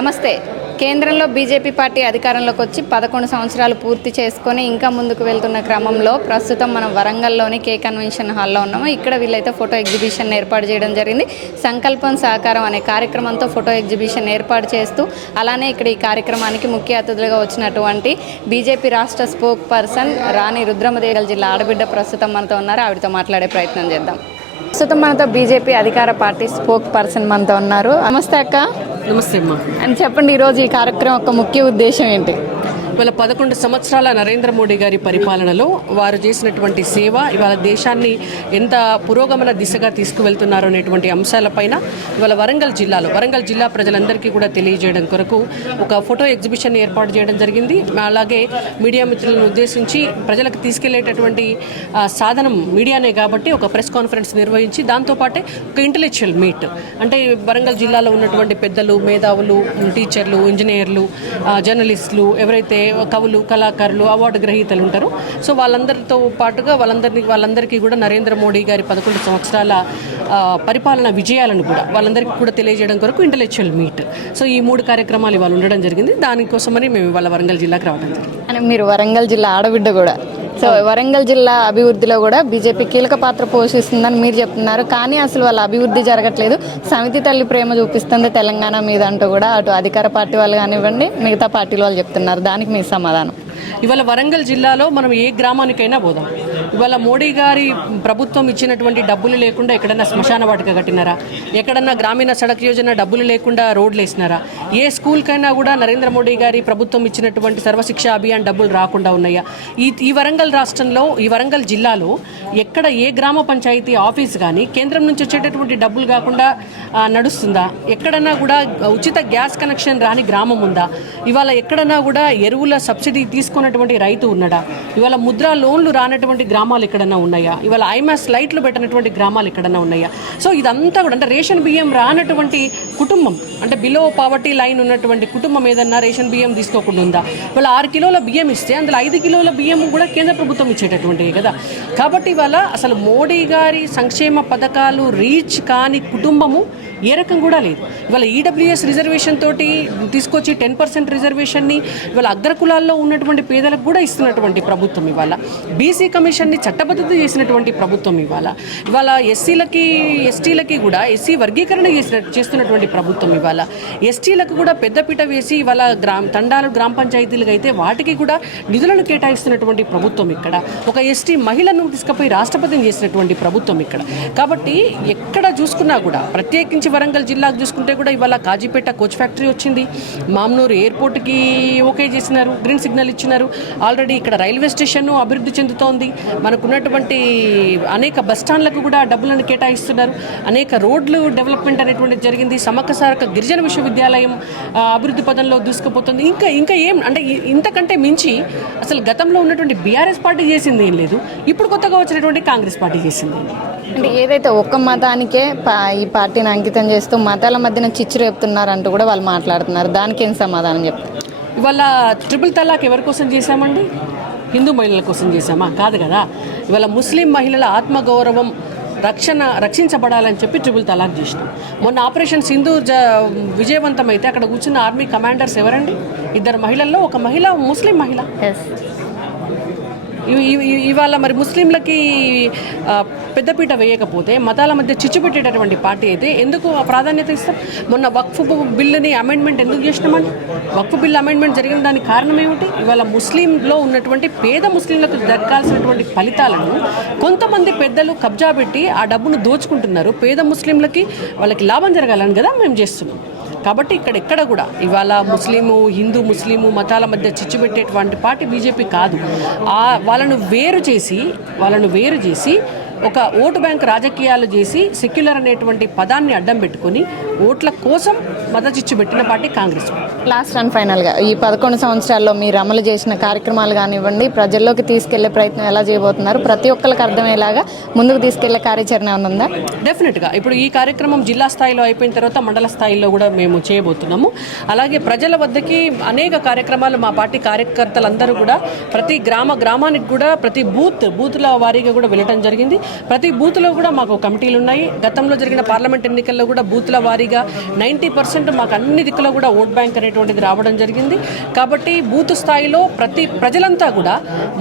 నమస్తే. కేంద్రంలో BJP party అధికారంలోకి వచ్చి పదకొండు సంవత్సరాలు పూర్తి చేసుకొని ఇంకా ముందుకు వెళ్తున్న క్రమంలో ప్రస్తుతం మనం వరంగల్లోని కే కన్వెన్షన్ హాల్లో ఉన్నాము. ఇక్కడ వీళ్ళైతే ఫోటో ఎగ్జిబిషన్ ఏర్పాటు చేయడం జరిగింది. సంకల్పం సహకారం అనే కార్యక్రమంతో ఫోటో ఎగ్జిబిషన్ ఏర్పాటు చేస్తూ అలానే ఇక్కడ ఈ కార్యక్రమానికి ముఖ్య అతిథులుగా వచ్చినటువంటి బీజేపీ రాష్ట్ర స్పోక్ పర్సన్ రాణి రుద్రమదేగల్ జిల్లా ఆడబిడ్డ ప్రస్తుతం మనతో ఉన్నారు. ఆవిడతో మాట్లాడే ప్రయత్నం చేద్దాం. ప్రస్తుతం మనతో బీజేపీ అధికార పార్టీ స్పోక్ పర్సన్ మనతో ఉన్నారు. నమస్తే అక్క. నమస్తే అమ్మా. అని చెప్పండి ఈరోజు ఈ కార్యక్రమం యొక్క ముఖ్య ఉద్దేశం ఏంటి? ఇవాళ పదకొండు సంవత్సరాల నరేంద్ర మోడీ గారి పరిపాలనలో వారు చేసినటువంటి సేవ ఇవాళ దేశాన్ని ఎంత పురోగమన దిశగా తీసుకువెళ్తున్నారు అనేటువంటి అంశాలపైన ఇవాళ వరంగల్ జిల్లాలో వరంగల్ జిల్లా ప్రజలందరికీ కూడా తెలియజేయడం కొరకు ఒక ఫోటో ఎగ్జిబిషన్ ఏర్పాటు చేయడం జరిగింది. అలాగే మీడియా మిత్రులను ఉద్దేశించి ప్రజలకు తీసుకెళ్ళేటటువంటి సాధనం మీడియానే కాబట్టి ఒక ప్రెస్ కాన్ఫరెన్స్ నిర్వహించి దాంతోపాటే ఒక ఇంటలెక్చువల్ మీట్. అంటే వరంగల్ జిల్లాలో ఉన్నటువంటి పెద్దలు మేధావులు టీచర్లు ఇంజనీర్లు జర్నలిస్టులు ఎవరైతే కవులు కళాకారులు అవార్డు గ్రహీతలు ఉంటారు. సో వాళ్ళందరితో పాటుగా వాళ్ళందరినీ వాళ్ళందరికీ కూడా నరేంద్ర మోడీ గారి పదకొండు సంవత్సరాల పరిపాలన విజయాలను కూడా వాళ్ళందరికీ కూడా తెలియజేయడం కొరకు ఇంటలెక్చువల్ మీట్ సో ఈ మూడు కార్యక్రమాలు ఇవాళ ఉండడం జరిగింది. దానికోసమని మేము ఇవాళ వరంగల్ జిల్లాకు రావడం జరిగింది. మీరు వరంగల్ జిల్లా ఆడబిడ్డ కూడా. సో వరంగల్ జిల్లా అభివృద్ధిలో కూడా బీజేపీ కీలక పాత్ర పోషిస్తుందని మీరు చెప్తున్నారు. కానీ అసలు వాళ్ళ అభివృద్ధి జరగట్లేదు. సమితి తల్లి ప్రేమ చూపిస్తుంది తెలంగాణ మీద అంటూ కూడా అటు అధికార పార్టీ వాళ్ళు కానివ్వండి మిగతా పార్టీల వాళ్ళు చెప్తున్నారు. దానికి మీ సమాధానం. ఇవాళ వరంగల్ జిల్లాలో మనం ఏ గ్రామానికైనా పోదాం. ఇవాళ మోడీ గారి ప్రభుత్వం ఇచ్చినటువంటి డబ్బులు లేకుండా ఎక్కడన్నా శ్మశాన వాటిక కట్టినారా? ఎక్కడన్నా గ్రామీణ సడక్ యోజన డబ్బులు లేకుండా రోడ్లు వేసినారా? ఏ స్కూల్కైనా కూడా నరేంద్ర మోడీ గారి ప్రభుత్వం ఇచ్చినటువంటి సర్వశిక్ష అభియాన్ డబ్బులు రాకుండా ఉన్నాయా? ఈ ఈ వరంగల్ రాష్ట్రంలో ఈ వరంగల్ జిల్లాలో ఎక్కడ ఏ గ్రామ పంచాయతీ ఆఫీస్ కానీ కేంద్రం నుంచి వచ్చేటటువంటి డబ్బులు కాకుండా నడుస్తుందా? ఎక్కడన్నా కూడా ఉచిత గ్యాస్ కనెక్షన్ రాని గ్రామం ఉందా? ఇవాళ ఎక్కడన్నా కూడా ఎరువుల సబ్సిడీ తీసుకున్నటువంటి రైతు ఉన్నాడా? ఇవాళ ముద్రా లోన్లు రానటువంటి గ్రామాలు ఎక్కడన్నా ఉన్నాయా? ఇవాళ ఐమాస్ లైట్లు పెట్టినటువంటి గ్రామాలు ఎక్కడన్నా ఉన్నాయా? సో ఇదంతా కూడా అంటే రేషన్ బియ్యం రానటువంటి కుటుంబం అంటే బిలో పావర్టీ లైన్ ఉన్నటువంటి కుటుంబం ఏదన్నా రేషన్ బియ్యం తీసుకోకుండా ఉందా? ఇవాళ ఆరు కిలోల బియ్యం ఇస్తే అందులో ఐదు కిలోల బియ్యం కూడా కేంద్ర ప్రభుత్వం ఇచ్చేటటువంటివి కదా. కాబట్టి ఇవాళ అసలు మోడీ గారి సంక్షేమ పథకాలు రీచ్ కాని కుటుంబము ఏ రకం కూడా లేదు. ఇవాళ ఈడబ్ల్యూఎస్ రిజర్వేషన్ తోటి తీసుకొచ్చి టెన్ పర్సెంట్ రిజర్వేషన్ని ఇవాళ అగ్రకులాల్లో ఉన్నటువంటి పేదలకు కూడా ఇస్తున్నటువంటి ప్రభుత్వం ఇవాళ. బీసీ కమిషన్ని చట్టబద్ధత చేసినటువంటి ప్రభుత్వం ఇవాళ. ఇవాళ ఎస్సీలకి ఎస్టీలకి కూడా ఎస్సీ వర్గీకరణ చేసిన చేస్తున్నటువంటి ప్రభుత్వం ఇవాళ. ఎస్టీలకు కూడా పెద్దపీట వేసి ఇవాళ గ్రామ తండాలు గ్రామ పంచాయతీలకు అయితే వాటికి కూడా నిధులను కేటాయిస్తున్నటువంటి ప్రభుత్వం ఇక్కడ. ఒక ఎస్టీ మహిళను తీసుకుపోయి రాష్ట్రపతిని చేసినటువంటి ప్రభుత్వం ఇక్కడ. కాబట్టి ఎక్కడ చూసుకున్నా కూడా ప్రత్యేకించి వరంగల్ జిల్లాకు చూసుకుంటే కూడా ఇవాళ కాజీపేట కోచ్ ఫ్యాక్టరీ వచ్చింది. మామ్నూరు ఎయిర్పోర్ట్కి ఓకే చేసినారు. గ్రీన్ సిగ్నల్ చేస్తున్నారు. ఆల్రెడీ ఇక్కడ రైల్వే స్టేషన్ అభివృద్ధి చెందుతోంది. మనకున్నటువంటి అనేక బస్ స్టాండ్లకు కూడా డబ్బులను కేటాయిస్తున్నారు. అనేక రోడ్లు డెవలప్మెంట్ అనేటువంటిది జరిగింది. సమకసారక గిరిజన విశ్వవిద్యాలయం అభివృద్ధి పదంలో దూసుకుపోతుంది. ఇంకా ఇంకా ఏం అంటే ఇంతకంటే మించి అసలు గతంలో ఉన్నటువంటి బీఆర్ఎస్ పార్టీ చేసింది ఏం లేదు. ఇప్పుడు కొత్తగా వచ్చినటువంటి కాంగ్రెస్ పార్టీ చేసింది అంటే ఏదైతే ఒక్క మతానికే ఈ పార్టీని అంకితం చేస్తూ మతాల మధ్యన చిచ్చు రేపుతున్నారంటూ కూడా వాళ్ళు మాట్లాడుతున్నారు. దానికి ఏం సమాధానం చెప్తారు? ఇవాళ ట్రిపుల్ తలాక్ ఎవరి కోసం చేశామండి? హిందూ మహిళల కోసం చేశామా? కాదు కదా. ఇవాళ ముస్లిం మహిళల ఆత్మగౌరవం రక్షణ రక్షించబడాలని చెప్పి ట్రిపుల్ తలాక్ చేసినాం. మొన్న ఆపరేషన్ సింధు జ విజయవంతమైతే అక్కడ కూర్చున్న ఆర్మీ కమాండర్స్ ఎవరండి? ఇద్దరు మహిళల్లో ఒక మహిళ ముస్లిం మహిళ. ఎస్ ఇవాళ మరి ముస్లింలకి పెద్దపీట వేయకపోతే మతాల మధ్య చిచ్చు పెట్టేటటువంటి పార్టీ అయితే ఎందుకు ప్రాధాన్యత ఇస్తాం మొన్న వక్ఫ్ బిల్లుని అమెండ్మెంట్ ఎందుకు చేసినామని వక్ఫ్ బిల్ అమెండ్మెంట్ జరిగిన దానికి కారణం ఏమిటి? ఇవాళ ముస్లింలో ఉన్నటువంటి పేద ముస్లింలకు దక్కాల్సినటువంటి ఫలితాలను కొంతమంది పెద్దలు కబ్జా పెట్టి ఆ డబ్బును దోచుకుంటున్నారు. పేద ముస్లింలకి వాళ్ళకి లాభం జరగాలని కదా మేము చేస్తున్నాం. కాబట్టి ఇక్కడ ఎక్కడ కూడా ఇవాళ ముస్లిము హిందూ ముస్లిము మతాల మధ్య చిచ్చు పెట్టేటువంటి పార్టీ బీజేపీ కాదు. వాళ్ళను వేరు చేసి వాళ్ళను వేరు చేసి ఒక ఓటు బ్యాంక్ రాజకీయాలు చేసి సెక్యులర్ అనేటువంటి పదాన్ని అడ్డం పెట్టుకొని ఓట్ల కోసం మత చిచ్చు పెట్టిన పార్టీ కాంగ్రెస్. లాస్ట్ అండ్ ఫైనల్గా ఈ పదకొండు సంవత్సరాల్లో మీరు అమలు చేసిన కార్యక్రమాలు కానివ్వండి ప్రజల్లోకి తీసుకెళ్ళే ప్రయత్నం ఎలా చేయబోతున్నారు? ప్రతి ఒక్కరికి అర్థమయ్యేలాగా ముందుకు తీసుకెళ్ళే కార్యాచరణ ఉందా? డెఫినెట్గా ఇప్పుడు ఈ కార్యక్రమం జిల్లా స్థాయిలో అయిపోయిన తర్వాత మండల స్థాయిలో కూడా మేము చేయబోతున్నాము. అలాగే ప్రజల వద్దకి అనేక కార్యక్రమాలు మా పార్టీ కార్యకర్తలందరూ కూడా ప్రతి గ్రామ గ్రామానికి కూడా ప్రతి బూత్ బూత్ల వారీగా కూడా వెళ్ళటం జరిగింది. ప్రతి బూత్లో కూడా మాకు కమిటీలు ఉన్నాయి. గతంలో జరిగిన పార్లమెంట్ ఎన్నికల్లో కూడా బూత్ల వారీగా నైంటీ పర్సెంట్ మాకు అన్ని దిక్కులో కూడా ఓట్ బ్యాంక్ అనేటువంటిది రావడం జరిగింది. కాబట్టి బూత్ స్థాయిలో ప్రతి ప్రజలంతా కూడా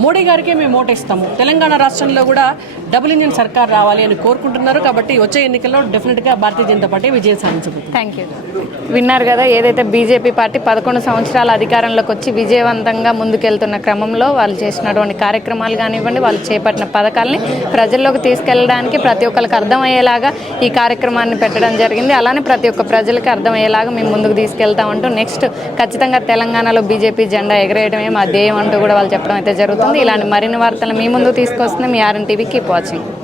మోడీ గారికే మేము ఓటేస్తాము. తెలంగాణ రాష్ట్రంలో కూడా డబుల్ ఇంజిన్ సర్కార్ రావాలి అని కోరుకుంటున్నారు కాబట్టి వచ్చే ఎన్నికల్లో డెఫినెట్గా భారతీయ జనతా పార్టీ విజయం సాధించబోతుంది. థ్యాంక్ యూ విన్నారు కదా ఏదైతే బీజేపీ పార్టీ పదకొండు సంవత్సరాల అధికారంలోకి వచ్చి విజయవంతంగా ముందుకెళ్తున్న క్రమంలో వాళ్ళు చేసినటువంటి కార్యక్రమాలు కానివ్వండి వాళ్ళు చేపట్టిన పథకాలని ప్రజల్లోకి తీసుకెళ్ళడానికి ప్రతి ఒక్కరికి అర్థమయ్యేలాగా ఈ కార్యక్రమాన్ని పెట్టడం జరిగింది. అలానే ప్రతి ఒక్క ప్రజలకి అర్థమయ్యేలాగా మేము ముందుకు తీసుకెళ్తామంటూ నెక్స్ట్ ఖచ్చితంగా తెలంగాణలో బీజేపీ జెండా ఎగరేయడమే మా ధ్యేయం అంటూ కూడా వాళ్ళు చెప్పడం అయితే జరుగుతుంది. ఇలాంటి మరిన్ని వార్తలు మీ ముందు తీసుకొస్తుంది మీ ఆర్ఎన్ టీవీకి వాచింగ్